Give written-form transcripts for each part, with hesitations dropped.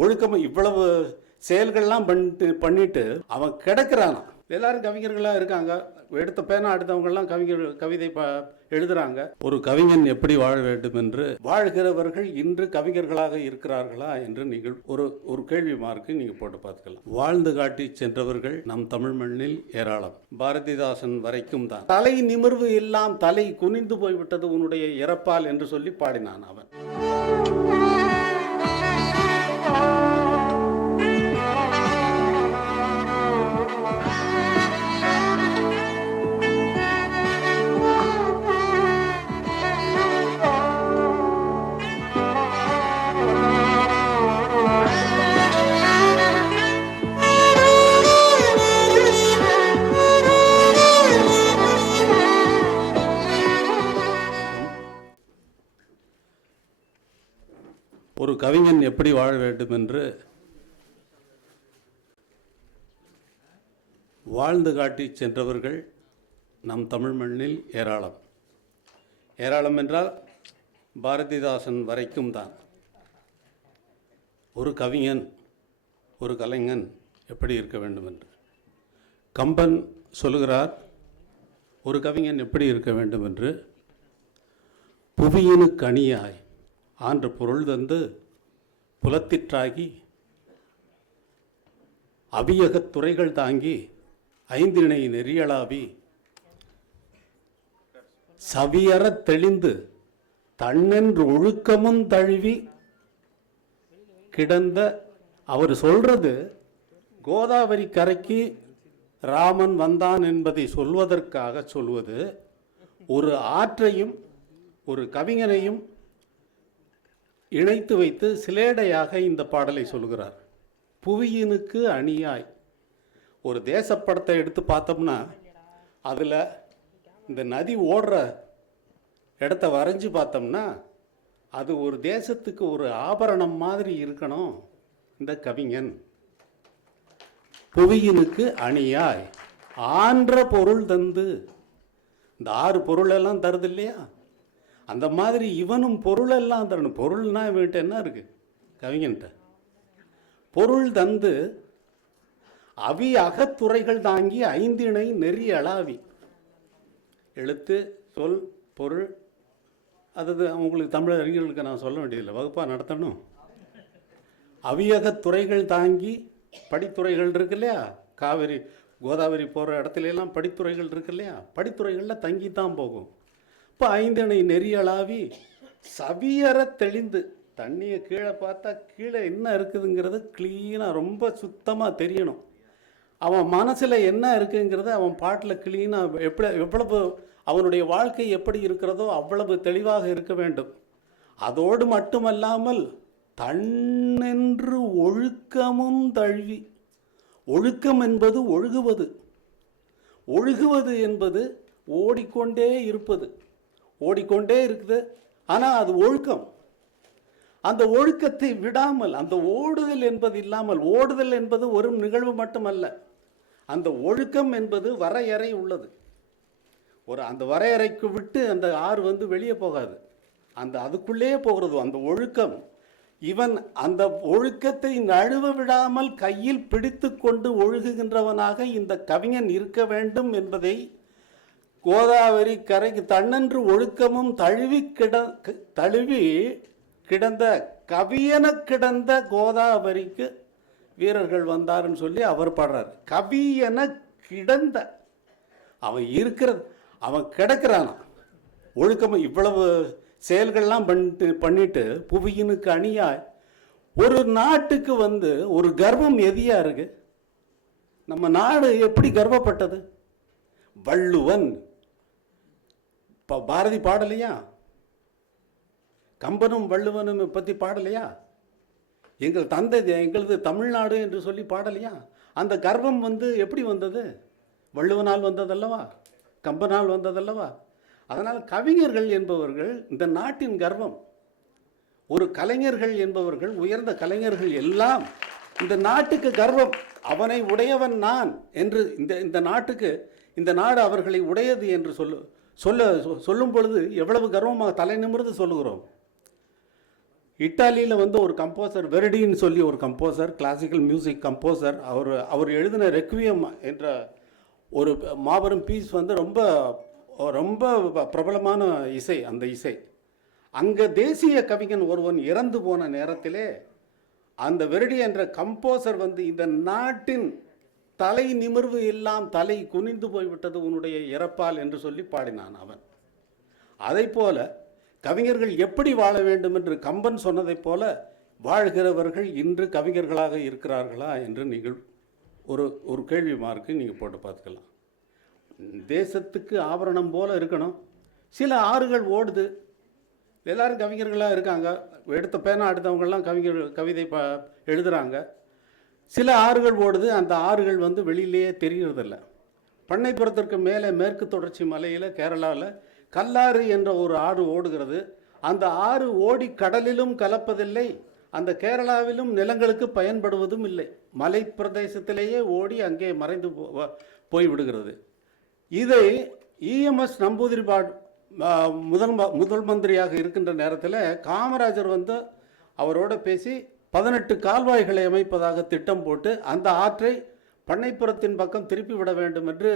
ஒழுக்கம் இவ்வளவு செயல்கள்லாம் பண்ணிட்டு அவன் கிடக்கிறானா. எல்லாரும் கவிஞர்களாக இருக்காங்க, எடுத்த பேனா அடுத்தவங்கெல்லாம் கவிதை எழுதுறாங்க. ஒரு கவிஞன் எப்படி வாழ வேண்டும் என்று வாழ்கிறவர்கள் இன்று கவிஞர்களாக இருக்கிறார்களா என்று நீங்கள் ஒரு கேள்வி மார்க்கு நீங்க போட்டு பார்த்துக்கலாம். வாழ்ந்து காட்டி சென்றவர்கள் நம் தமிழ் மண்ணில் ஏராளம். பாரதிதாசன் வரைக்கும் தான். தலை நிமிர்வு எல்லாம் தலை குனிந்து போய்விட்டது உன்னுடைய இறப்பால் என்று சொல்லி பாடினான் அவன். ஒரு கவிஞன் எப்படி வாழ வேண்டும் என்று வாழ்ந்து காட்டி சென்றவர்கள் நம் தமிழ் மண்ணில் ஏராளம். ஏராளம் என்றால் பாரதிதாசன் வரைக்கும் தான். ஒரு கவிஞன், ஒரு கலைஞன் எப்படி இருக்க வேண்டும் என்று கம்பன் சொல்லுகிறார். ஒரு கவிஞன் எப்படி இருக்க வேண்டும் என்று புவியினுக்கு அணியாய் ஆன்ற பொருள் தந்து புலத்திற்றாகி அபியகத் துறைகள் தாங்கி ஐந்திணை நெறியளாவி சவியறத் தெளிந்து தன்னென்று ஒழுக்கமும் தழுவி கிடந்த. அவர் சொல்றது கோதாவரி கரைக்கு ராமன் வந்தான் என்பதை சொல்வதற்காக சொல்வது. ஒரு ஆற்றையும் ஒரு கவிஞனையும் இணைத்து வைத்து சிலேடையாக இந்த பாடலை சொல்கிறார். புவியினுக்கு அணியாய். ஒரு தேசப்படத்தை எடுத்து பார்த்தோம்னா அதில் இந்த நதி ஓடுற இடத்த வரைஞ்சி பார்த்தோம்னா அது ஒரு தேசத்துக்கு ஒரு ஆபரணம் மாதிரி இருக்கணும். இந்த கவிஞன் புவியினுக்கு அணியாய் ஆன்ற பொருள் தந்து, இந்த 6 பொருளெல்லாம் தருது இல்லையா, அந்த மாதிரி இவனும் பொருளெல்லாம் தரணும். பொருள்னா இவன்கிட்ட என்ன இருக்கு? கவிஞன்ட்ட பொருள் தந்து அவி அகத்துறைகள் தாங்கி ஐந்திணை நெறி அளாவி. எழுத்து, சொல், பொருள். அது உங்களுக்கு தமிழ் அறிஞர்களுக்கு நான் சொல்ல வேண்டியதில்லை, வகுப்பாக நடத்தணும். அவியகத்துறைகள் தாங்கி படித்துறைகள் இருக்கு இல்லையா, காவிரி கோதாவரி போகிற இடத்துல எல்லாம் படித்துறைகள் இருக்கு இல்லையா, படித்துறைகளில் தங்கி தான் போகும். இப்போ ஐந்திணை நெறியளாவி சவியற தெளிந்து, தண்ணியை கீழே பார்த்தா கீழே என்ன இருக்குதுங்கிறது க்ளீனாக ரொம்ப சுத்தமாக தெரியணும். அவன் மனசில் என்ன இருக்குங்கிறத அவன் பாட்டில் க்ளீனாக எவ்வளவு அவனுடைய வாழ்க்கை எப்படி இருக்கிறதோ அவ்வளவு தெளிவாக இருக்க வேண்டும். அதோடு மட்டுமல்லாமல் தன்னென்று ஒழுக்கமும் தழுவி. ஒழுக்கம் என்பது ஒழுகுவது, ஒழுகுவது என்பது ஓடிக்கொண்டே இருப்பது. ஓடிக்கொண்டே இருக்குது, ஆனால் அது ஒழுக்கம். அந்த ஒழுக்கத்தை விடாமல், அந்த ஓடுதல் என்பது இல்லாமல், ஓடுதல் என்பது ஒரு நிகழ்வு மட்டுமல்ல, அந்த ஒழுக்கம் என்பது வரையறை உள்ளது. அந்த வரையறைக்கு விட்டு அந்த ஆறு வெளியே போகாது, அதுக்குள்ளே போகிறது அந்த ஒழுக்கம். இவன் அந்த ஒழுக்கத்தை நழுவ விடாமல் கையில் பிடித்து கொண்டு ஒழுகுகின்றவனாக இந்த கவிஞன் இருக்க வேண்டும் என்பதை கோதாவரி கரைக்கு தன்னன்று ஒழுக்கமும் தழுவி கிடந்த கவியன கிடந்த கோதாவரிக்கு வீரர்கள் வந்தாருன்னு சொல்லி அவர் பாடுறார். கவியன கிடந்த, அவன் இருக்கிறது, அவன் கிடக்கிறானா. ஒழுக்கம் இவ்வளவு செயல்கள்லாம் பண்ணிட்டு புவியினுக்கு அணியாய். ஒரு நாட்டுக்கு ஒரு கர்வம் எதியா இருக்கு. நம்ம நாடு எப்படி கர்வப்பட்டது? வள்ளுவன் பாரதி பாடலையா? கம்பனும் வள்ளுவனும் பற்றி பாடலையா? எங்கள் தந்தை எங்களது தமிழ்நாடு என்று சொல்லி பாடலையா? அந்த கர்வம் எப்படி வந்தது? வள்ளுவனால் வந்ததல்லவா, கம்பனால் வந்ததல்லவா. அதனால் கவிஞர்கள் என்பவர்கள் இந்த நாட்டின் கர்வம். ஒரு கலைஞர்கள் என்பவர்கள், உயர்ந்த கலைஞர்கள் எல்லாம் இந்த நாட்டுக்கு கர்வம். அவனை உடையவன் நான் என்று இந்த நாட்டுக்கு, இந்த நாடு அவர்களை உடையது என்று சொல்லும் பொழுது எவ்வளவு கர்வமாக தலை நிமிர்ந்து சொல்லுகிறோம். இட்டாலியில் வந்து ஒரு கம்போசர் வெர்டின்னு சொல்லி ஒரு கம்போசர், கிளாசிக்கல் மியூசிக் கம்போசர், அவர் எழுதின ரெக்வியம் என்ற ஒரு மாபெரும் பீஸ் வந்து ரொம்ப ரொம்ப பிரபலமான இசை. அந்த இசை அங்கே தேசிய கவிஞன் ஒருவன் இறந்து போன நேரத்திலே அந்த வெர்டி என்ற கம்போசர் வந்து இந்த நாட்டின் தலை நிமிர்வு எல்லாம் தலை குனிந்து போய்விட்டது உன்னுடைய இறப்பால் என்று சொல்லி பாடினான் அவன். அதை போல கவிஞர்கள் எப்படி வாழ வேண்டும் என்று கம்பன் சொன்னதைப் போல வாழ்கிறவர்கள் இன்று கவிஞர்களாக இருக்கிறார்களா என்று நீங்கள் ஒரு கேள்வி மார்க்கு நீங்கள் போட்டு பார்த்துக்கலாம். தேசத்துக்கு ஆபரணம் போல இருக்கணும். சில ஆறுகள் ஓடுது, எல்லாரும் கவிஞர்களாக இருக்காங்க, எடுத்த பேனா எடுத்தவங்கெல்லாம் கவிதை எழுதுகிறாங்க. சில ஆறுகள் ஓடுது, அந்த ஆறுகள் வந்து வெளியிலேயே தெரிகிறதில்ல. பண்ணைப்புறத்திற்கு மேலே மேற்கு தொடர்ச்சி மலையில் கேரளாவில் கல்லாறு என்ற ஒரு ஆறு ஓடுகிறது. அந்த ஆறு ஓடி கடலிலும் கலப்பதில்லை, அந்த கேரளாவிலும் நிலங்களுக்கு பயன்படுவதும் இல்லை. மலை பிரதேசத்திலேயே ஓடி அங்கே மறைந்து போய்விடுகிறது. இதை இஎம்எஸ் நம்பூதிரிபாட் முதல் மந்திரியாக இருக்கின்ற நேரத்தில் காமராஜர் வந்து அவரோட பேசி 18 கால்வாய்களை அமைப்பதாக திட்டம் போட்டு அந்த ஆற்றை பண்ணைப்புறத்தின் பக்கம் திருப்பி விட வேண்டும் என்று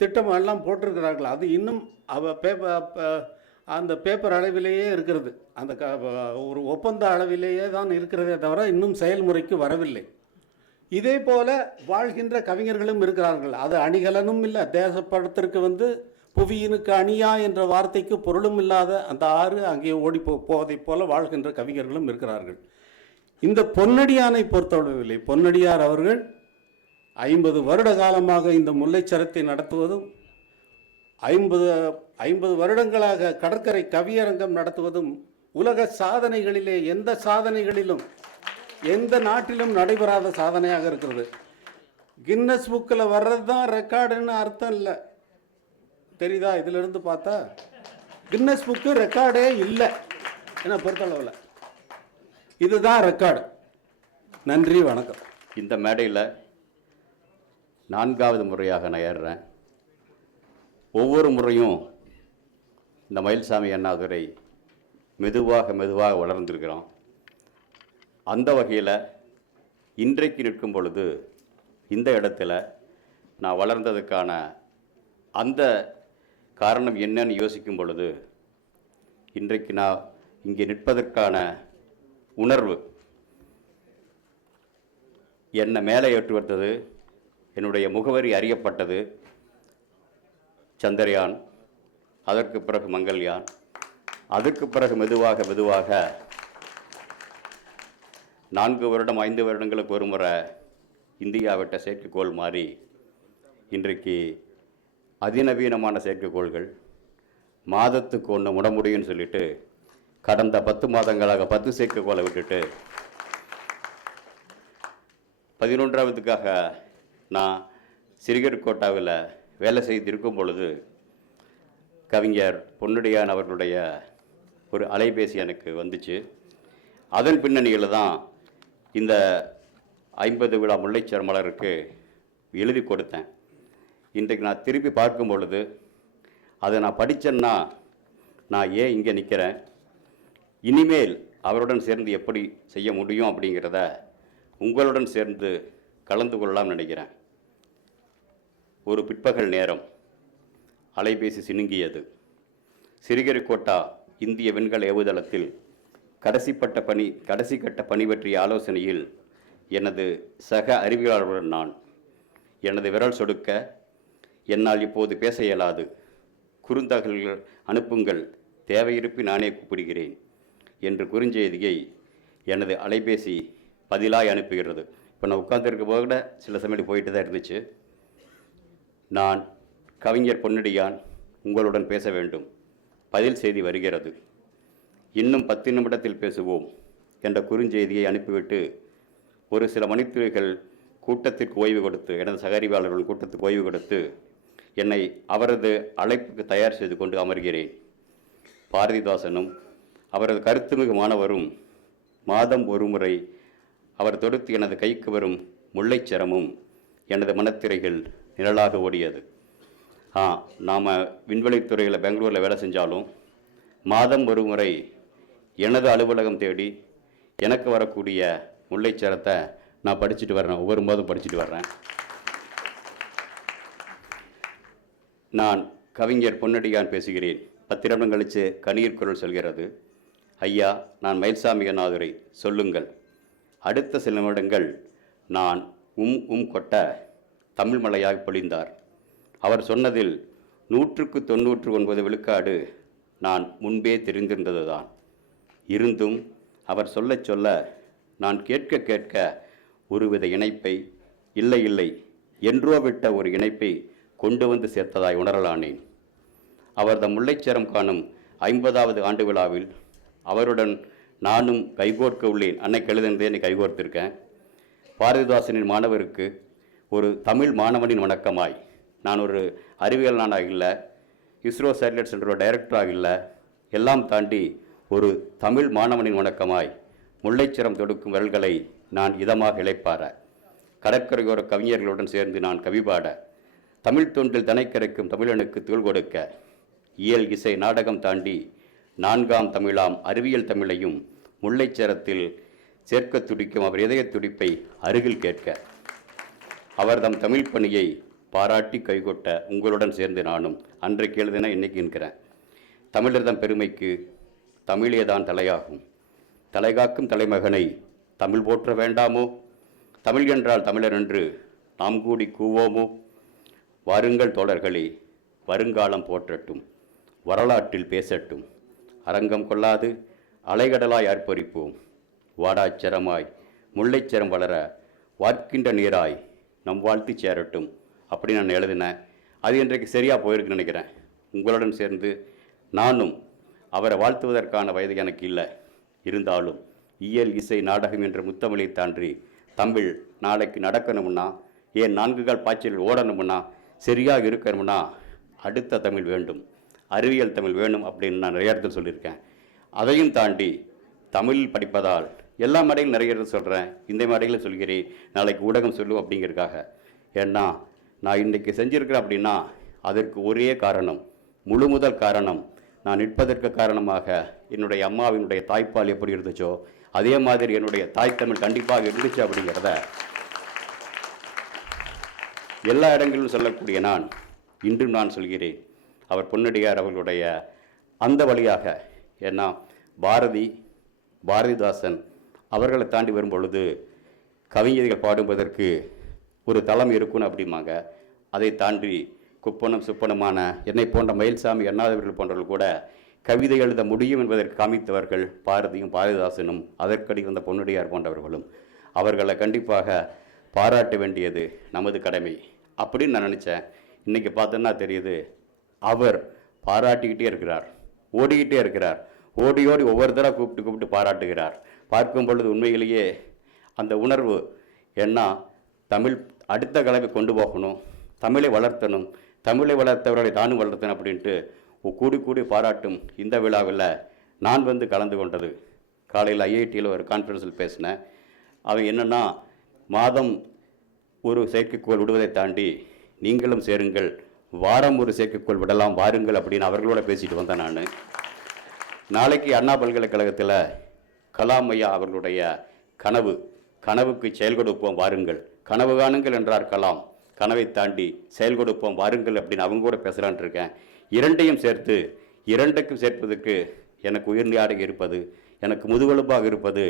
திட்டம் எல்லாம் போட்டிருக்கிறார்கள். அது இன்னும் அந்த பேப்பர் அளவிலேயே இருக்கிறது, அந்த ஒரு ஒப்பந்த அளவிலேயே தான் இருக்கிறதே தவிர இன்னும் செயல்முறைக்கு வரவில்லை. இதே போல வாழ்கின்ற கவிஞர்களும் இருக்கிறார்கள். அது அணிகலனும் இல்லை. தேசப்படத்திற்கு வந்து புவியினுக்கு அணியா என்ற வார்த்தைக்கு பொருளும் இல்லாத அந்த ஆறு அங்கே ஓடி போவதைப் போல வாழ்கின்ற கவிஞர்களும் இருக்கிறார்கள். இந்த பொன்னடியானை பொறுத்தளவில்லை. பொன்னடியார் அவர்கள் 50 வருட காலமாக இந்த முல்லைச்சரத்தை நடத்துவதும் 50 வருடங்களாக கடற்கரை கவியரங்கம் நடத்துவதும் உலக சாதனைகளிலே எந்த சாதனைகளிலும் எந்த நாட்டிலும் நடைபெறாத சாதனையாக இருக்கிறது. கின்னஸ் புக்கில் வர்றது தான் ரெக்கார்டுன்னு அர்த்தம் இல்லை, தெரியுதா? இதிலிருந்து பார்த்தா கின்னஸ் புக்கு ரெக்கார்டே இல்லை என்ன பொறுத்தளவில். இதுதான் ரெக்கார்டு. நன்றி, வணக்கம். இந்த மேடையில் 4வது முறையாக நான் ஏறுறேன். ஒவ்வொரு முறையும் இந்த மயில்சாமி அண்ணாதுரை மெதுவாக வளர்ந்துருக்கிறோம். அந்த வகையில் இன்றைக்கு நிற்கும் பொழுது இந்த இடத்துல நான் வளர்ந்ததுக்கான அந்த காரணம் என்னன்னு யோசிக்கும் பொழுது இன்றைக்கு நான் இங்கே நிற்பதற்கான உணர்வு என்னை மேலே ஏற்றி வந்தது. என்னுடைய முகவரி அறியப்பட்டது சந்திரயான், அதற்கு பிறகு மங்கள்யான், அதுக்கு பிறகு மெதுவாக 4 வருடம் 5 வருடங்களுக்கு ஒரு முறை இந்தியா விட்ட செயற்கைக்கோள் மாறி இன்றைக்கு அதிநவீனமான செயற்கைக்கோள்கள் மாதத்துக்கு 1 முட முடியும்னு சொல்லிட்டு கடந்த 10 மாதங்களாக 10 செயற்கைக்கோளை விட்டுட்டு 11வதுக்காக நான் சிறுகேற்கோட்டாவில் வேலை செய்திருக்கும் பொழுது கவிஞர் பொன்னடியான் அவர்களுடைய ஒரு அலைபேசி எனக்கு வந்துச்சு. அதன் பின்னணியில் தான் இந்த 50 விழா முல்லைச்சர் மலருக்கு எழுதி கொடுத்தேன். இன்றைக்கு நான் திருப்பி பார்க்கும் பொழுது அதை நான் படித்தேன்னா நான் ஏன் இங்கே நிற்கிறேன், இனிமேல் அவருடன் சேர்ந்து எப்படி செய்ய முடியும் அப்படிங்கிறத உங்களுடன் சேர்ந்து கலந்து கொள்ளலாம் நினைக்கிறேன். ஒரு பிற்பகல் நேரம் அலைபேசி சினுங்கியது. சிறுகேற்கோட்டா இந்திய விண்கல ஏவுதளத்தில் கடைசி கட்ட பணி பற்றிய ஆலோசனையில் எனது சக அறிவியலாளருடன் நான் எனது விரல் சொடுக்க என்னால் இப்போது பேச இயலாது, குறுந்தகவல்கள் அனுப்புங்கள், தேவையிருப்பி நானே கூப்பிடுகிறேன் என்று குறுஞ்செய்தியை எனது அலைபேசி பதிலாய் அனுப்புகிறது. இப்போ நான் உட்கார்ந்துருக்க போது கூட சில சமயம் போயிட்டு தான் இருந்துச்சு. நான் கவிஞர் பொன்னடியான் உங்களுடன் பேச வேண்டும், பதில் செய்தி வருகிறது, இன்னும் 10 நிமிடத்தில் பேசுவோம் என்ற குறுஞ்செய்தியை அனுப்பிவிட்டு ஒரு சில மணித்துறைகள் கூட்டத்திற்கு ஓய்வு கொடுத்து, எனது சகரிவாளர்கள் கூட்டத்துக்கு ஓய்வு கொடுத்து என்னை அவரது அழைப்புக்கு தயார் செய்து கொண்டு அமர்கிறேன். பாரதிதாசனும் அவரது கருத்துமிகு மாணவரும் மாதம் ஒரு முறை அவர் தொடுத்து எனது கைக்கு வரும் முல்லைச்சரமும் எனது மனத்திரைகள் நிழலாக ஓடியது. நாம் விண்வெளித்துறையில் பெங்களூரில் வேலை செஞ்சாலும் மாதம் ஒரு முறை எனது அலுவலகம் தேடி எனக்கு வரக்கூடிய முல்லைச்சரத்தை நான் படிச்சுட்டு வர்றேன், ஒவ்வொரு மாதம் படிச்சுட்டு வர்றேன். நான் கவிஞர் பொன்னடியான் பேசுகிறேன். 10 நிமிடம் கழித்து கண்ணீர் குரல் சொல்கிறது. ஐயா, நான் மயில்சாமி அண்ணாதுரை, சொல்லுங்கள். அடுத்த சில நிமிடங்கள் நான் கொட்ட தமிழ் மலையாக பொழிந்தார். அவர் சொன்னதில் 199 விழுக்காடு நான் முன்பே தெரிந்திருந்தது தான். இருந்தும் அவர் சொல்லச் சொல்ல நான் கேட்க கேட்க ஒருவித இணைப்பை, இல்லை இல்லை என்றோ விட்ட ஒரு இணைப்பை கொண்டு வந்து சேர்த்ததாய் உணரலானேன். அவர் தம் முல்லைச்சரம் காணும் 50வது ஆண்டு விழாவில் அவருடன் நானும் கைகோர்க்க உள்ளேன். அன்னைக்கு எழுதுனதே கைகோர்த்திருக்கேன். பாரதிதாசனின் மாணவருக்கு ஒரு தமிழ் மாணவனின் வணக்கமாய், நான் ஒரு அறிவியலானாக இல்லை, இஸ்ரோ சேட்டலைட் சென்டரோட டைரக்டராக இல்லை, எல்லாம் தாண்டி ஒரு தமிழ் மாணவனின் வணக்கமாய் முல்லைச்சரம் தொடுக்கும் விரல்களை நான் இதமாக இளைப்பார, கடற்கரையோர கவிஞர்களுடன் சேர்ந்து நான் கவிபாட, தமிழ் தொண்டில் தனைக்கரைக்கும் தமிழனுக்கு தோள் கொடுக்க, இயல் இசை நாடகம் தாண்டி 4ஆம் தமிழாம் அறிவியல் தமிழையும் முல்லைச்சரத்தில் சேர்க்க துடிக்கும் அவர் இதய துடிப்பை அருகில் கேட்க, அவர் தம் தமிழ் பணியை பாராட்டி கைகொட்ட உங்களுடன் சேர்ந்து நானும் அன்றைக்கு எழுதின இன்னைக்கு இருக்கிறேன். தமிழர்தம் பெருமைக்கு தமிழேதான் தலையாகும். தலைகாக்கும் தலைமகனை தமிழ் போற்ற வேண்டாமோ? தமிழ் என்றால் தமிழர் என்று நாம் கூடி கூவோமோ? வாருங்கள் தோழர்களே, வருங்காலம் போற்றட்டும், வரலாற்றில் பேசட்டும், அரங்கம் கொள்ளாது அலைகடலாய் ஆர்ப்பரிப்போம், வாடாச்சரமாய் முல்லைச்சரம் வளர வார்க்கின்ற நீராய் நம் வாழ்த்து சேரட்டும். அப்படி நான் எழுதினேன். அது இன்றைக்கு சரியாக போயிருக்குன்னு நினைக்கிறேன். உங்களுடன் சேர்ந்து நானும் அவரை வாழ்த்துவதற்கான வயது எனக்கு இல்லை. இருந்தாலும் இயல் இசை நாடகம் என்ற முத்தமிழை தாண்டி தமிழ் நாளைக்கு நடக்கணும்னா, ஏன் 4 கால் பாய்ச்சல் ஓடணும்னா, சரியாக இருக்கணும்னா அடுத்த தமிழ் வேண்டும், அறிவியல் தமிழ் வேணும் அப்படின்னு நான் நிறைய இடத்துல சொல்லியிருக்கேன். அதையும் தாண்டி தமிழ் படிப்பதால் எல்லா மேடையிலும் நிறைய இடத்துல சொல்கிறேன், இந்த மேடையில் சொல்கிறேன், நாளைக்கு ஊடகம் சொல்லும் அப்படிங்கிறதுக்காக. ஏன்னா நான் இன்றைக்கி செஞ்சுருக்கிறேன் அப்படின்னா அதற்கு ஒரே காரணம், முழு முதல் காரணம், நான் நிற்பதற்கு காரணமாக என்னுடைய அம்மாவினுடைய தாய்ப்பால் எப்படி இருந்துச்சோ அதே மாதிரி என்னுடைய தாய் தமிழ் கண்டிப்பாக இருந்துச்சு அப்படிங்கிறத எல்லா இடங்களிலும் சொல்லக்கூடிய நான் இன்றும் நான் சொல்கிறேன். அவர் பொன்னடியார் அவர்களுடைய அந்த வழியாக, ஏன்னா பாரதிதாசன் அவர்களை தாண்டி வரும் பொழுது கவிஞர்கள் பாடுவதற்கு ஒரு தளம் இருக்குன்னு அப்படிம்பாங்க. அதை தாண்டி குப்பனம் சுப்பனமான என்னை போன்ற மயில்சாமி அண்ணாதவர்கள் போன்றவர்கள் கூட கவிதை எழுத முடியும் என்பதற்கு காமித்தவர்கள் பாரதியும் பாரதிதாசனும், அதற்கடி வந்த பொன்னடியார் போன்றவர்களும். அவர்களை கண்டிப்பாக பாராட்ட வேண்டியது நமது கடமை அப்படின்னு நான் நினச்சேன். இன்றைக்கி பார்த்தோன்னா தெரியுது, அவர் பாராட்டிக்கிட்டே இருக்கிறார், ஓடிக்கிட்டே இருக்கிறார், ஓடி ஓடி ஒவ்வொருத்தராக கூப்பிட்டு பாராட்டுகிறார். பார்க்கும் பொழுது உண்மையிலேயே அந்த உணர்வு, ஏன்னா தமிழ் அடுத்த கலவை கொண்டு போகணும், தமிழை வளர்த்தணும், தமிழை வளர்த்தவர்களை தானும் வளர்த்தணும் அப்படின்ட்டு கூடி பாராட்டும் இந்த விழாவில் நான் வந்து கலந்து கொண்டது. காலையில் ஐஐடியில் ஒரு கான்ஃபரன்ஸில் பேசினேன். அவன் என்னென்னா, மாதம் ஒரு செயற்கைக்கோள் விடுவதை தாண்டி நீங்களும் சேருங்கள், வாரம் ஒரு செயற்கைக்கோள் விடலாம் வாருங்கள் அப்படின்னு அவர்களோட பேசிட்டு வந்தேன் நான். நாளைக்கு அண்ணா பல்கலைக்கழகத்தில் கலாம் ஐயா அவர்களுடைய கனவுக்கு செயல் கொடுப்போம் வாருங்கள், கனவு காணுங்கள் என்றார் கலாம், கனவை தாண்டி செயல் கொடுப்போம் வாருங்கள் அப்படின்னு அவங்க கூட பேசலான் இருக்கேன். இரண்டையும் சேர்த்து, இரண்டுக்கும் சேர்ப்பதற்கு எனக்கு உயிர்நிலையாக இருப்பது, எனக்கு முதுகெலும்பாக இருப்பது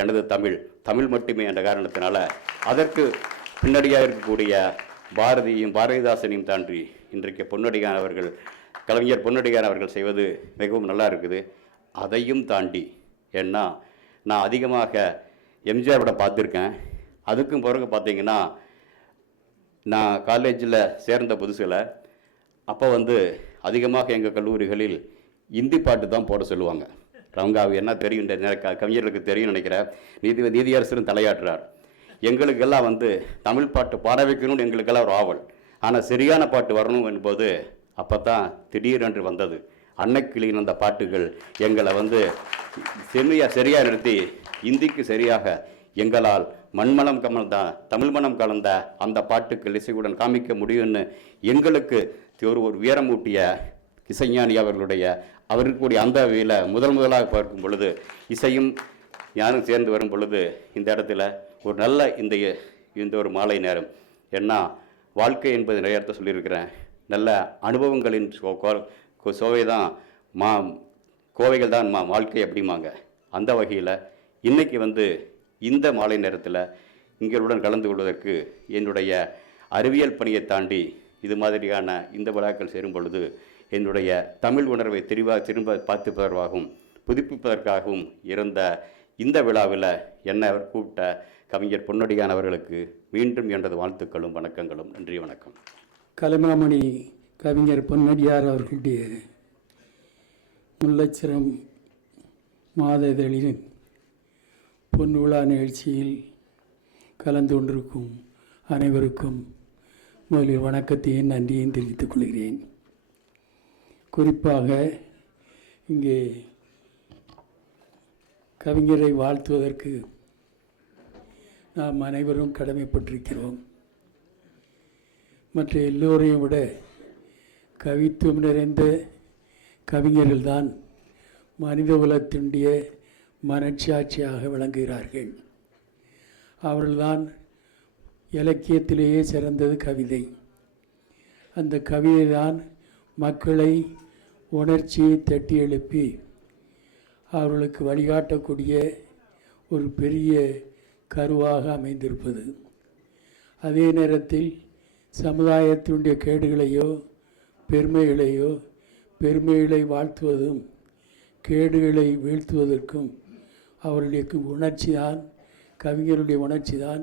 எனது தமிழ் மட்டுமே என்ற காரணத்தினால அதற்கு பின்னடியாக இருக்கக்கூடிய பாரதிதாசனையும் தாண்டி இன்றைக்கு பொன்னடியான் அவர்கள், கலைஞர் பொன்னடியான் அவர்கள் செய்வது மிகவும் நல்லா இருக்குது. அதையும் தாண்டி, ஏன்னா நான் அதிகமாக எம்ஜிஆரோட பார்த்துருக்கேன். அதுக்கும் பிறகு பார்த்தீங்கன்னா, நான் காலேஜில் சேர்ந்த புதுசில் அப்போ வந்து அதிகமாக எங்கள் கல்லூரிகளில் இந்தி பாட்டு தான் போட சொல்லுவாங்க. அவங்க என்ன தெரியும், கவிஞர்களுக்கு தெரியும் நினைக்கிறேன், நீதியரசரும் தலையாட்டுறார். எங்களுக்கெல்லாம் வந்து தமிழ் பாட்டு பாட வைக்கணும்னு எங்களுக்கெல்லாம் ஒரு ஆவல். ஆனால் சரியான பாட்டு வரணும் என்பது அப்போ தான் திடீரென்று வந்தது. அன்னைக்கிளியின் அந்த பாட்டுகள் எங்களை வந்து சரியாக நிறுத்தி இந்திக்கு சரியாக எங்களால் மண்மனம் கலந்த தமிழ் மனம் கலந்த அந்த பாட்டுக்கு இசையுடன் காமிக்க முடியும்னு எங்களுக்கு ஒரு வீரமூட்டிய இசைஞானி அவர்களுடைய அவருக்குரிய அந்த வகையில் முதலாக பார்க்கும் பொழுது இசையும் ஞானம் சேர்ந்து வரும் பொழுது இந்த இடத்துல ஒரு நல்ல இந்த ஒரு மாலை நேரம். ஏன்னா வாழ்க்கை என்பது நிறைய இடத்த சொல்லியிருக்கிறேன். நல்ல அனுபவங்களின் சோவை தான் கோவைகள் தான் வாழ்க்கை அப்படிமாங்க. அந்த வகையில் இன்றைக்கி இந்த மாலை நேரத்தில் எங்களுடன் கலந்து கொள்வதற்கு என்னுடைய அறிவியல் பணியை தாண்டி இது மாதிரியான இந்த விழாக்கள் சேரும் பொழுது என்னுடைய தமிழ் உணர்வை திரும்ப பார்த்துப்பதற்காகவும் புதுப்பிப்பதற்காகவும் இருந்த இந்த விழாவில் என்னை அவர் கூப்பிட்ட கவிஞர் பொன்னடியான் அவர்களுக்கு மீண்டும் எனது வாழ்த்துக்களும் வணக்கங்களும். நன்றி, வணக்கம். கலைமாமணி கவிஞர் பொன்னடியார் அவர்களுடைய முல்லைச்சரம் மாத இதழின் பொன் விழா நிகழ்ச்சியில் கலந்து கொண்டிருக்கும் அனைவருக்கும் முதலில் வணக்கத்தையும் நன்றியையும் தெரிவித்துக் கொள்கிறேன். குறிப்பாக இங்கே கவிஞரை வாழ்த்துவதற்கு நாம் அனைவரும் கடமைப்பட்டிருக்கிறோம். மற்ற எல்லோரையும் விட கவித்துவம் நிறைந்த கவிஞர்கள்தான் மனித குலத்தினுடைய மனச்சாட்சியாக விளங்குகிறார்கள். அவர்கள்தான் இலக்கியத்திலேயே சிறந்தது கவிதை. அந்த கவிதை தான் மக்களை உணர்ச்சியை தட்டி எழுப்பி அவர்களுக்கு வழிகாட்டக்கூடிய ஒரு பெரிய கருவாக அமைந்திருப்பது. அதே நேரத்தில் சமுதாயத்தினுடைய கேடுகளையோ பெருமைகளை வாழ்த்துவதும் கேடுகளை வீழ்த்துவதற்கும் அவருடைய உணர்ச்சி தான், கவிஞருடைய உணர்ச்சி தான்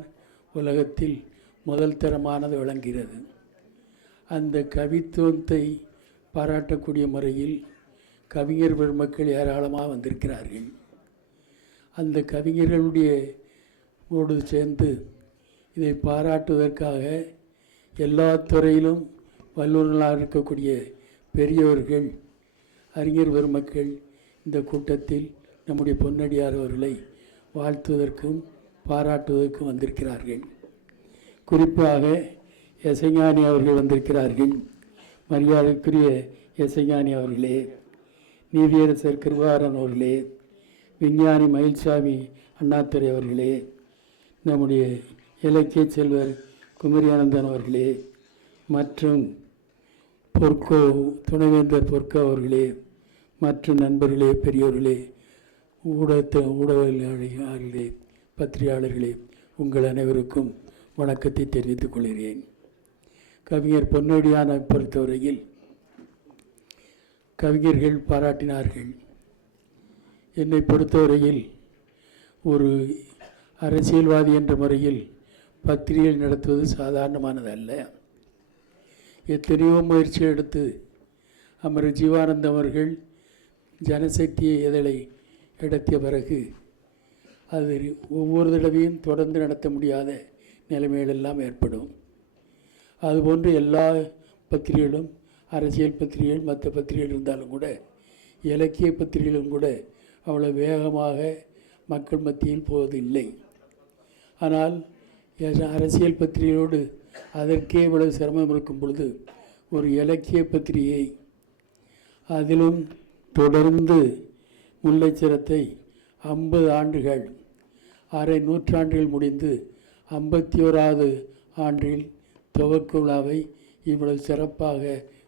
உலகத்தில் முதல் தரமானது விளங்குகிறது. அந்த கவித்துவத்தை பாராட்டக்கூடிய முறையில் கவிஞர் பெருமக்கள் ஏராளமாக வந்திருக்கிறார்கள். அந்த கவிஞர்களுடைய ஓடு சேர்ந்து இதை பாராட்டுவதற்காக எல்லா துறையிலும் வல்லுநர்களாக இருக்கக்கூடிய பெரியவர்கள், அறிஞர் பெருமக்கள் இந்த கூட்டத்தில் நம்முடைய பொன்னடியார் அவர்களை வாழ்த்துவதற்கும் பாராட்டுவதற்கும் வந்திருக்கிறார்கள். குறிப்பாக இசைஞானி அவர்கள் வந்திருக்கிறார்கள். மரியாதைக்குரிய இசைஞானி அவர்களே, நீதியரசர் கிருபாரன் அவர்களே, விஞ்ஞானி மயில்சாமி அண்ணாதுரை அவர்களே, நம்முடைய இலக்கிய செல்வர் குமரியானந்தன் அவர்களே, மற்றும் துணைவேந்தர் பொற்கோ அவர்களே, மற்றும் நண்பர்களே, பெரியோர்களே, ஊடகங்களே, பத்திரிகையாளர்களே, உங்கள் அனைவருக்கும் வணக்கத்தை தெரிவித்துக் கொள்கிறேன். கவிஞர் பொன்னடியானை பொறுத்தவரையில் கவிஞர்கள் பாராட்டினார்கள். என்னை பொறுத்தவரையில் ஒரு அரசியல்வாதி என்ற முறையில் பத்திரிகை நடத்துவது சாதாரணமானது அல்ல. எத்தனையோ முயற்சி எடுத்து அமரர் ஜீவானந்தம் அவர்கள் ஜனசக்தியை இதழை நடத்திய பிறகு அது ஒவ்வொரு தடவையும் தொடர்ந்து நடத்த முடியாத நிலைமைகளெல்லாம் ஏற்படும். அதுபோன்று எல்லா பத்திரிகைகளும், அரசியல் பத்திரிகைகள், மற்ற பத்திரிகைகள் இருந்தாலும் கூட இலக்கிய பத்திரிகைகளும் கூட அவ்வளோ வேகமாக மக்கள் மத்தியில் போவதில்லை. ஆனால் அரசியல் பத்திரிகையோடு அதற்கே இவ்வளவு சிரமம் இருக்கும் பொழுது ஒரு இலக்கிய பத்திரிகை, அதிலும் தொடர்ந்து முல்லைச்சரத்தை 50 ஆண்டுகள், அரை நூற்றாண்டுகள் முடிந்து 51வது ஆண்டில் துவக்க விழாவை இவ்வளவு சிறப்பாக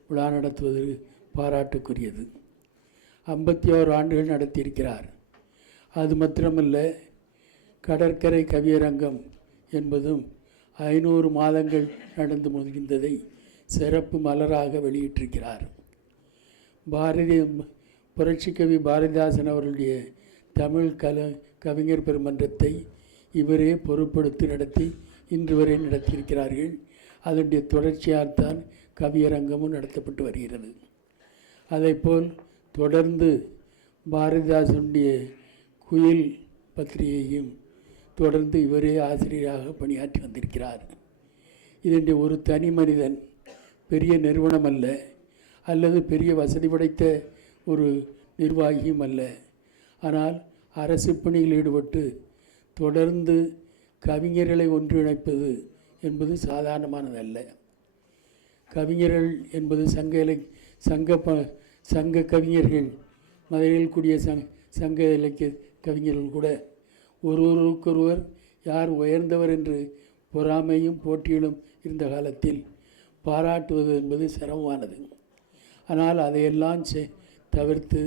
விழா நடத்துவது பாராட்டுக்குரியது. 51 ஆண்டுகள் நடத்தியிருக்கிறார். அது மாத்திரமல்ல, கடற்கரை கவியரங்கம் என்பதும் 500 மாதங்கள் நடந்து முடிந்ததை சிறப்பு மலராக வெளியிட்டிருக்கிறார். புரட்சிக்கவி பாரதிதாசன் அவர்களுடைய தமிழ் கவிஞர் பெருமன்றத்தை இவரே பொறுப்படுத்தி நடத்தி இன்று வரை நடத்தியிருக்கிறார்கள். அதனுடைய தொடர்ச்சியாகத்தான் கவியரங்கமும் நடத்தப்பட்டு வருகிறது. அதைப்போல் தொடர்ந்து பாரதிதாசனுடைய குயில் பத்திரிகையையும் தொடர்ந்து இவரே ஆசிரியராக பணியாற்றி வந்திருக்கிறார். இதனுடைய ஒரு தனி மனிதன், பெரிய நிறுவனம் அல்ல, அல்லது பெரிய வசதி படைத்த ஒரு நிர்வாகியும் அல்ல. ஆனால் அரசு பணியில் ஈடுபட்டு தொடர்ந்து கவிஞர்களை ஒன்றிணைப்பது என்பது சாதாரணமானதல்ல. கவிஞர்கள் என்பது சங்க கவிஞர்கள் மதுரையில் கூடிய சங்க இலக்கிய கவிஞர்கள் கூட ஒருவருக்கொருவர் யார் உயர்ந்தவர் என்று பொறாமையும் போட்டியிலும் இருந்த காலத்தில் பாராட்டுவது என்பது சிரமமானது. ஆனால் அதையெல்லாம் தவிர்த்து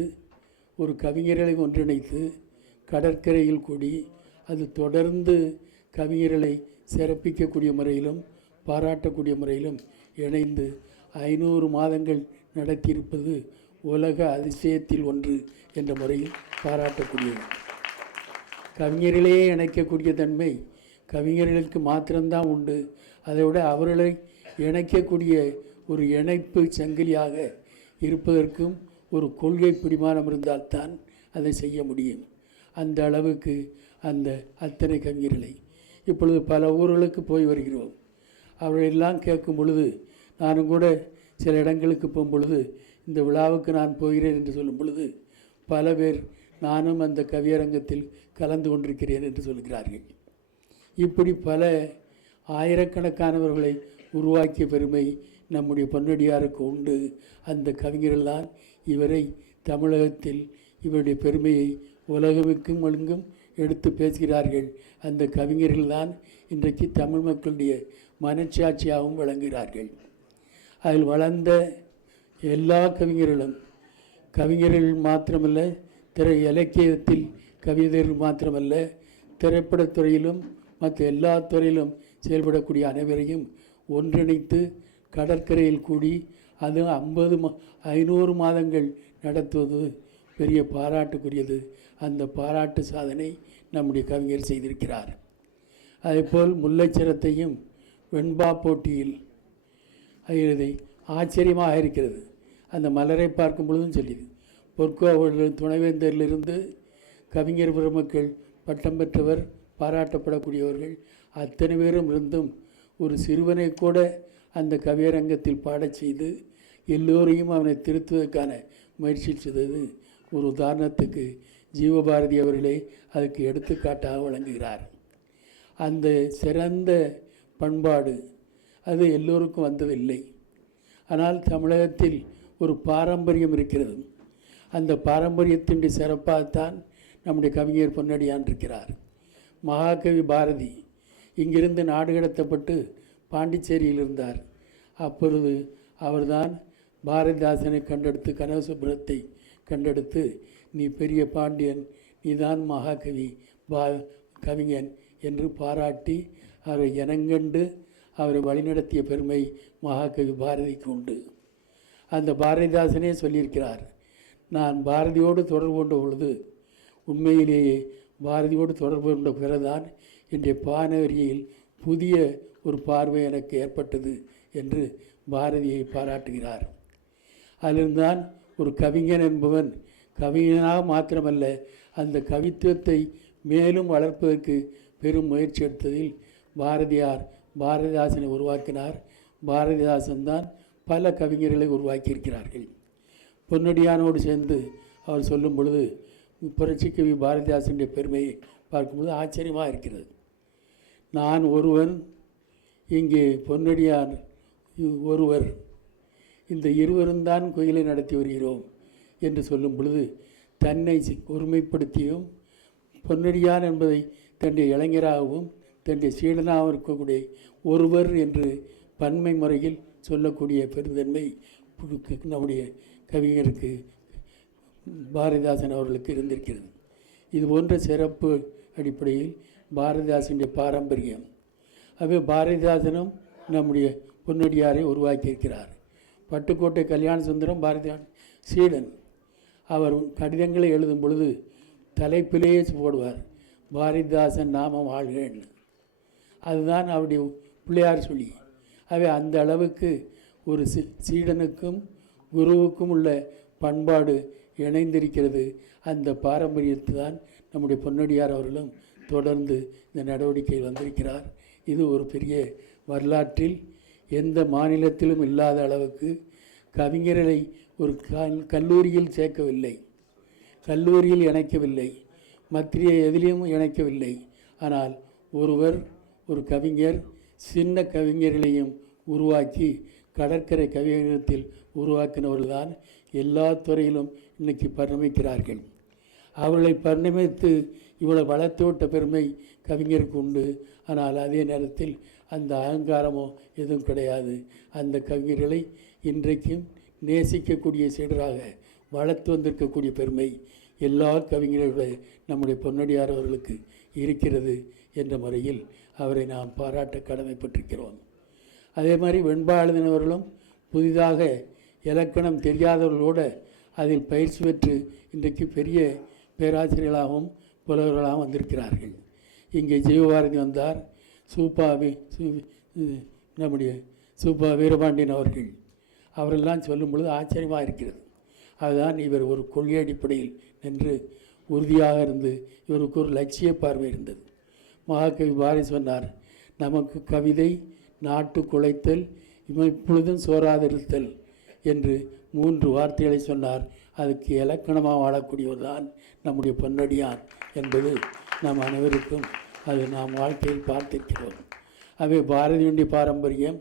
ஒரு கவிஞர்களை ஒன்றிணைத்து கடற்கரையில் கூடி அது தொடர்ந்து கவிஞர்களை சிறப்பிக்கக்கூடிய முறையிலும் பாராட்டக்கூடிய முறையிலும் இணைந்து 500 மாதங்கள் நடத்தியிருப்பது உலக அதிசயத்தில் ஒன்று என்ற முறையில் பாராட்டக்கூடியது. கவிஞர்களையே இணைக்கக்கூடிய தன்மை கவிஞர்களுக்கு மாத்திரம்தான் உண்டு. அதைவிட அவர்களை இணைக்கக்கூடிய ஒரு இணைப்பு சங்கிலியாக இருப்பதற்கும் ஒரு கொள்கை பிடிமானம் இருந்தால்தான் அதை செய்ய முடியும். அந்த அளவுக்கு அத்தனை கவிஞர்களை இப்பொழுது பல ஊர்களுக்கு போய் வருகிறோம். அவர்களெல்லாம் கேட்கும் பொழுது, நானும் கூட சில இடங்களுக்கு போகும் பொழுது இந்த விழாவுக்கு நான் போகிறேன் என்று சொல்லும் பொழுது பல பேர் நானும் அந்த கவியரங்கத்தில் கலந்து கொண்டிருக்கிறேன் என்று சொல்கிறார்கள். இப்படி பல ஆயிரக்கணக்கானவர்களை உருவாக்கிய பெருமை நம்முடைய பொன்னடியாருக்கு உண்டு. அந்த கவிஞர்கள்தான் இவரை தமிழகத்தில் இவருடைய பெருமையை உலகமுக்கும் எங்கும் எடுத்து பேசுகிறார்கள். அந்த கவிஞர்கள்தான் இன்றைக்கு தமிழ் மக்களுடைய மனச்சாட்சியாகவும் விளங்குகிறார்கள். அதில் வளர்ந்த எல்லா கவிஞர்கள் மாத்திரமல்ல, இலக்கியத்தில் கவிதைகள் மாத்திரமல்ல, திரைப்படத்துறையிலும் மற்ற எல்லா துறையிலும் செயல்படக்கூடிய அனைவரையும் ஒன்றிணைத்து கடற்கரையில் கூடி அது 500 மாதங்கள் நடத்துவது பெரிய பாராட்டுக்குரியது. அந்த பாராட்டு சாதனை நம்முடைய கவிஞர் செய்திருக்கிறார். அதேபோல் முல்லைச்சரத்தையும் வெண்பா போட்டியில் இதை ஆச்சரியமாக இருக்கிறது. அந்த மலரை பார்க்கும் பொழுதும் சொல்லியது. பொற்கோ அவர்கள் துணைவேந்தரிலிருந்து கவிஞர் பெருமக்கள், பட்டம் பெற்றவர், பாராட்டப்படக்கூடியவர்கள் அத்தனை பேரும் இருந்தும் ஒரு சிறுவனை கூட அந்த கவியரங்கத்தில் பாடச் செய்து எல்லோரையும் அவனை திருத்துவதற்கான முயற்சி செய்தது. ஒரு உதாரணத்துக்கு ஜீவபாரதி அவர்களே அதுக்கு எடுத்துக்காட்டாக வழங்குகிறார். அந்த சிறந்த பண்பாடு அது எல்லோருக்கும் வந்ததில்லை. ஆனால் தமிழகத்தில் ஒரு பாரம்பரியம் இருக்கிறது. அந்த பாரம்பரியத்தினுடைய சிறப்பாகத்தான் நம்முடைய கவிஞர் பொன்னடியான் இருக்கிறார். மகாகவி பாரதி இங்கிருந்து நாடு கடத்தப்பட்டு பாண்டிச்சேரியில் இருந்தார். அப்பொழுது அவர்தான் பாரதிதாசனை கண்டெடுத்து, கனகசுப்புரத்தை கண்டெடுத்து, நீ பெரிய பாண்டியன், நீதான் மகாகவி கவிஞன் என்று பாராட்டி அவரை இனங்கண்டு அவரை வழிநடத்திய பெருமை மகாகவி பாரதிக்கு உண்டு. அந்த பாரதிதாசனே சொல்லியிருக்கிறார், நான் பாரதியோடு தொடர்பு கொண்ட பொழுது உண்மையிலேயே பாரதியோடு தொடர்பு கொண்ட பிறகுதான் இன்றைய பானவரியில் புதிய ஒரு பார்வை எனக்கு ஏற்பட்டது என்று பாரதியை பாராட்டுகிறார். அதிலிருந்தான் ஒரு கவிஞன் என்பவன் கவிஞனாக மாத்திரமல்ல, அந்த கவித்துவத்தை மேலும் வளர்ப்பதற்கு பெரும் முயற்சி எடுத்ததில் பாரதிதாசனை உருவாக்கினார். பாரதிதாசன் தான் பல கவிஞர்களை உருவாக்கியிருக்கிறார்கள். பொன்னடியானோடு சேர்ந்து அவர் சொல்லும் பொழுது புரட்சிக்கவி பாரதிதாசனுடைய பெருமையை பார்க்கும்பொழுது ஆச்சரியமாக இருக்கிறது. நான் ஒருவன், இங்கே பொன்னடியான் ஒருவர், இந்த இருவரும் தான் கோயிலை நடத்தி வருகிறோம் என்று சொல்லும் பொழுது தன்னை ஒருமைப்படுத்தியும் பொன்னடியான் என்பதை தன்னுடைய இளைஞராகவும் தன்னுடைய சீடனாகவும் இருக்கக்கூடிய ஒருவர் என்று பன்மை முறையில் சொல்லக்கூடிய பெருந்தன்மை நம்முடைய கவிஞருக்கு பாரதிதாசன் அவர்களுக்கு இருந்திருக்கிறது. இது போன்ற சிறப்பு அடிப்படையில் பாரதிதாசனுடைய பாரம்பரியம். ஆகவே பாரதிதாசனும் நம்முடைய பொன்னடியாரை உருவாக்கியிருக்கிறார். பட்டுக்கோட்டை கல்யாண சுந்தரம் பாரதிதாசன் சீடன். அவர் கடிதங்களை எழுதும் பொழுது தலைப்பிலேயே போடுவார், பாரதிதாசன் நாமம் வாழ்கன்னு. அதுதான் அவருடைய பிள்ளையார் சொல்லி. ஆகவே அந்த அளவுக்கு ஒரு சீடனுக்கும் குருவுக்கும் உள்ள பண்பாடு இணைந்திருக்கிறது. அந்த பாரம்பரியத்தை தான் நம்முடைய பொன்னடியார் அவர்களும் தொடர்ந்து இந்த நடவடிக்கையில் வந்திருக்கிறார். இது ஒரு பெரிய வரலாற்றில் எந்த மாநிலத்திலும் இல்லாத அளவுக்கு கவிஞர்களை ஒரு கல்லூரியில் சேர்க்கவில்லை, கல்லூரியில் இணைக்கவில்லை, மற்ற எதிலையும் இணைக்கவில்லை. ஆனால் ஒரு கவிஞர் சின்ன கவிஞர்களையும் உருவாக்கி கடற்கரை கவியரங்கத்தில் உருவாக்கினவர்கள்தான் எல்லா துறையிலும் இன்னைக்கு பரிணமிக்கிறார்கள். அவர்களை பரிணமித்து இவ்வளவு வளர்த்து விட்ட பெருமை கவிஞருக்கு உண்டு. ஆனால் அதே நேரத்தில் அந்த அகங்காரமோ எதுவும் கிடையாது. அந்த கவிஞர்களை இன்றைக்கும் நேசிக்கக்கூடிய சீடராக வளர்த்து வந்திருக்கக்கூடிய பெருமை எல்லா கவிஞர்களுடைய நம்முடைய பொன்னடியார் அவர்களுக்கு இருக்கிறது என்ற முறையில் அவரை நாம் பாராட்ட கடமைப்பட்டிருக்கிறோம். அதே மாதிரி வெண்பா எழுதினவர்களும் புதிதாக இலக்கணம் தெரியாதவர்களோடு அதில் பயிற்சி பெற்று இன்றைக்கு பெரிய பேராசிரியர்களாகவும் புலவர்களாகவும் வந்திருக்கிறார்கள். இங்கே ஜீவபாரதி வந்தார், நம்முடைய சூப்பா வீரபாண்டியன் அவரெல்லாம் சொல்லும் பொழுது ஆச்சரியமாக இருக்கிறது. அதுதான் இவர் ஒரு கொள்கை அடிப்படையில் நின்று உறுதியாக இருந்து இவருக்கு ஒரு லட்சிய பார்வை இருந்தது. மகாகவி பாரதி சொன்னார், நமக்கு கவிதை நாட்டு குலைத்தல் இப்பொழுதும் சோராதிருத்தல் என்று 3 வார்த்தைகளை சொன்னார். அதுக்கு இலக்கணமாக வாழக்கூடியவர் தான் நம்முடைய பொன்னடியார் என்பது நம் அனைவருக்கும் அது நாம் வாழ்க்கையில் பார்த்திருக்கிறோம். அவை பாரதியுடைய பாரம்பரியம்,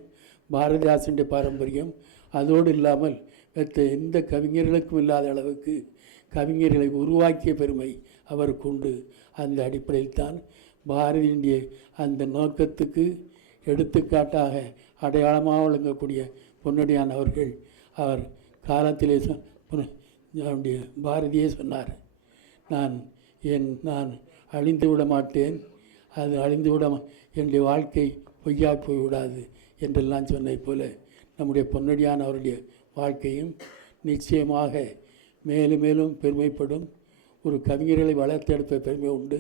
பாரதிதாசனுடைய பாரம்பரியம் அதோடு இல்லாமல் மற்ற எந்த கவிஞர்களுக்கும் இல்லாத அளவுக்கு கவிஞர்களை உருவாக்கிய பெருமை அவருக்கு உண்டு. அந்த அடிப்படையில் தான் பாரதியுடைய அந்த நோக்கத்துக்கு எடுத்துக்காட்டாக அடையாளமாக விளங்கக்கூடிய பொன்னடியான் அவர்கள் அவர் காலத்திலே அவருடைய பாரதியே சொன்னார், நான் அழிந்து விட மாட்டேன், அது அழிந்து விட என்னுடைய வாழ்க்கை பொய்யா போய்விடாது என்றெல்லாம் சொன்னதை போல நம்முடைய பொன்னடியான் அவருடைய வாழ்க்கையும் நிச்சயமாக மேலும் மேலும் பெருமைப்படும். ஒரு கவிஞர்களை வளர்த்தெடுப்ப பெருமை உண்டு.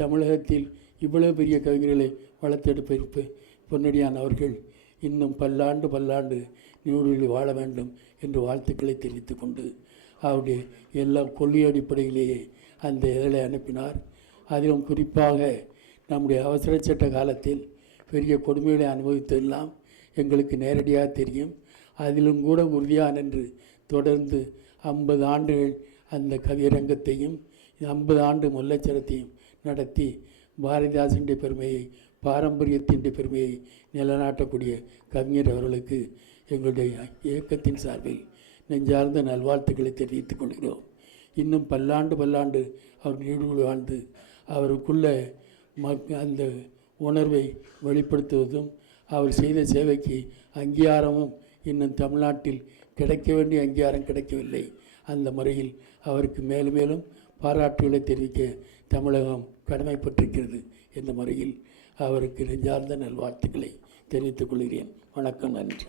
தமிழகத்தில் இவ்வளவு பெரிய கவிஞர்களை வளர்த்தெடுப்ப பொன்னடியான் அவர்கள் இன்னும் பல்லாண்டு நீடூழி வாழ வேண்டும் என்று வாழ்த்துக்களை தெரிவித்து கொண்டு அவருடைய எல்லா கொள்கை அடிப்படையிலேயே அந்த இதழை அனுப்பினார். அதிலும் குறிப்பாக நம்முடைய அவசர சட்ட காலத்தில் பெரிய கொடுமைகளை அனுபவித்ததெல்லாம் எங்களுக்கு நேரடியாக தெரியும். அதிலும் கூட உறுதியாக நின்று தொடர்ந்து 50 ஆண்டுகள் அந்த கவியரங்கத்தையும் 50 ஆண்டு முல்லச்சரத்தையும் நடத்தி பாரதிதாசனுடைய பெருமையை, பாரம்பரியத்தினுடைய பெருமையை நிலைநாட்டக்கூடிய கவிஞர் அவர்களுக்கு எங்களுடைய இயக்கத்தின் சார்பில் நெஞ்சார்ந்த நல்வாழ்த்துக்களை தெரிவித்துக் கொள்கிறோம். இன்னும் பல்லாண்டு அவர் நீடூழி வாழ்ந்து அவருக்குள்ள அந்த உணர்வை வெளிப்படுத்துவதும் அவர் செய்த சேவைக்கு அங்கீகாரமும் இன்னும் தமிழ்நாட்டில் கிடைக்க வேண்டிய அங்கீகாரம் கிடைக்கவில்லை. அந்த முறையில் அவருக்கு மேலும் மேலும் பாராட்டுகளை தெரிவிக்க தமிழகம் கடமைப்பட்டிருக்கிறது என்ற முறையில் அவருக்கு நெஞ்சார்ந்த நல்வாழ்த்துக்களை தெரிவித்துக் கொள்கிறேன். வணக்கம், நன்றி.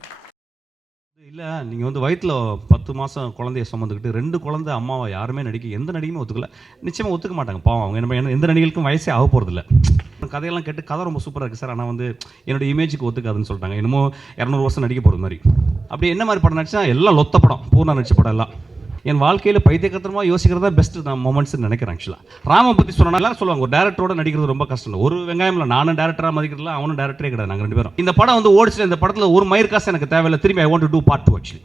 இல்லை, நீங்கள் வயிற்றில் 10 மாதம் குழந்தைய சுமந்துக்கிட்டு 2 குழந்தை அம்மாவை யாருமே எந்த நடிகையுமே ஒத்துக்கல. நிச்சயமாக ஒத்துக்க மாட்டாங்க, பாவம். அவங்க எந்த நடிகைகளுக்கும் வயசே ஆக போகிறதில்ல. கதையெல்லாம் கேட்டு கதை ரொம்ப சூப்பராக இருக்குது சார், ஆனால் என்னோடய இமேஜுக்கு ஒத்துக்காதுன்னு சொல்லிட்டாங்க. என்னமோ 200 வருஷம் நடிக்க போகிறது மாதிரி. அப்படி என்ன மாதிரி படம் நடிச்சா எல்லாம் லொத்த படம், பூர்ணா நடிச்ச படம் எல்லாம். என் வாழ்க்கையில் பைத்தியக்கத்தனமாக யோசிக்கிறதா பெஸ்ட் நான் மொமெண்ட்ஸ்ன்னு நினைக்கிறேன். ஆக்சுவலாக ராம பற்றி சொன்னால் எல்லாரும் சொல்லுவாங்க, ஒரு டேரக்டரோட நடிக்கிறது ரொம்ப கஷ்டம். ஒரு வெங்காயம் இல்லை, நானும் டேரக்டராக மதிக்கிறதுல அவனும் டேரக்டரே கிடையாது. நாங்கள் 2 பேரும் இந்த படம் ஓடிச்சு. இந்த படத்தில் ஒரு மயிர் காசு எனக்கு தேவையில்லை. திரும்பி I want to do part 2 actually.